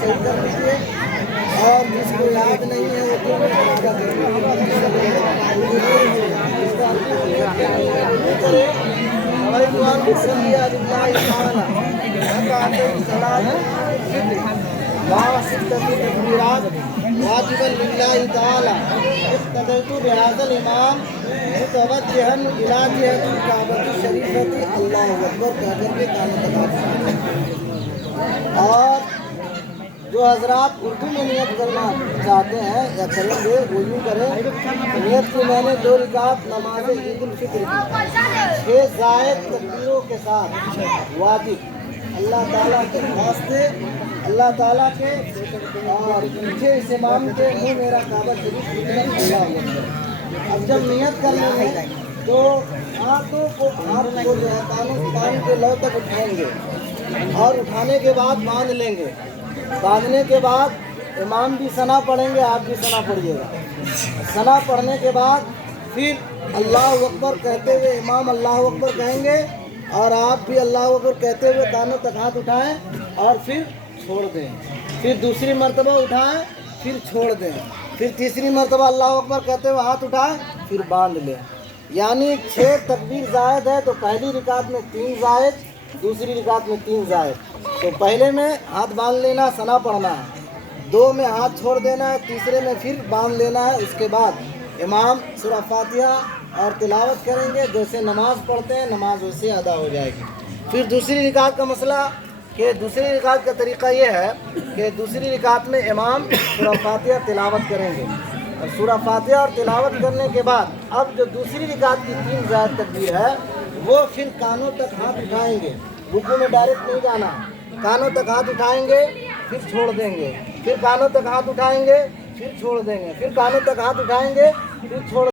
صحیح کر دیجیے، اور جس کو یاد نہیں ہے وہ دل میں پڑھا واجبا للہ تعالی اقتدیت بهذا الامام متوجہا الی جہۃ الکعبۃ الشریفۃ اللہ اکبر کہہ کر کے کان تکا۔ اور جو حضرات اردو میں نیت کرنا چاہتے ہیں یا کریں گے وہ یوں کریں، نیت کی میں نے 2 رکعت نماز عید الفطر کی 6 زائد تکبیروں کے ساتھ واجب اللہ تعالیٰ کے واسطے، اللہ تعالیٰ کے اور پیچھے اس امام کے منہ میرا کعبہ شریف کی طرف اللہ اکبر۔ اب جب نیت کر لیں گے تو ہاتھوں کو جو ہے کان کے لو تک اٹھائیں گے، اور اٹھانے کے بعد باندھ لیں گے۔ باندھنے کے بعد امام بھی ثنا پڑھیں گے، آپ بھی ثنا پڑھیے گا۔ ثنا پڑھنے کے بعد پھر اللہ اکبر کہتے ہوئے امام اللہ اکبر کہیں گے، اور آپ بھی اللہ اکبر کہتے ہوئے کانوں تک ہاتھ اٹھائیں اور پھر چھوڑ دیں۔ پھر دوسری مرتبہ اٹھائیں، پھر چھوڑ دیں، پھر تیسری مرتبہ اللہ اکبر کہتے ہوئے ہاتھ اٹھائیں، پھر باندھ لیں۔ یعنی 6 تکبیر زائد ہے تو پہلی رکعت میں 3 زائد، دوسری رکعت میں 3 زائد۔ تو پہلے میں ہاتھ باندھ لینا، ثنا پڑھنا ہے، 2 میں ہاتھ چھوڑ دینا ہے، تیسرے میں پھر باندھ لینا ہے۔ اس کے بعد امام سورہ فاتحہ اور تلاوت کریں گے، جیسے نماز پڑھتے ہیں نماز ویسے ادا ہو جائے گی۔ پھر دوسری رکعت کا مسئلہ کہ دوسری رکعت کا طریقہ یہ ہے کہ دوسری رکعت میں امام سورہ فاتحہ تلاوت کریں گے، اور سورہ فاتحہ اور تلاوت کرنے کے بعد اب جو دوسری رکعت کی 3 زائد تکبیر ہے وہ پھر کانوں تک ہاتھ اٹھائیں گے، رکوع میں ڈائریکٹ نہیں جانا، کانوں تک ہاتھ اٹھائیں گے پھر چھوڑ دیں گے، پھر کانوں تک ہاتھ اٹھائیں گے پھر چھوڑ دیں گے، پھر کانوں تک ہاتھ اٹھائیں گے پھر چھوڑ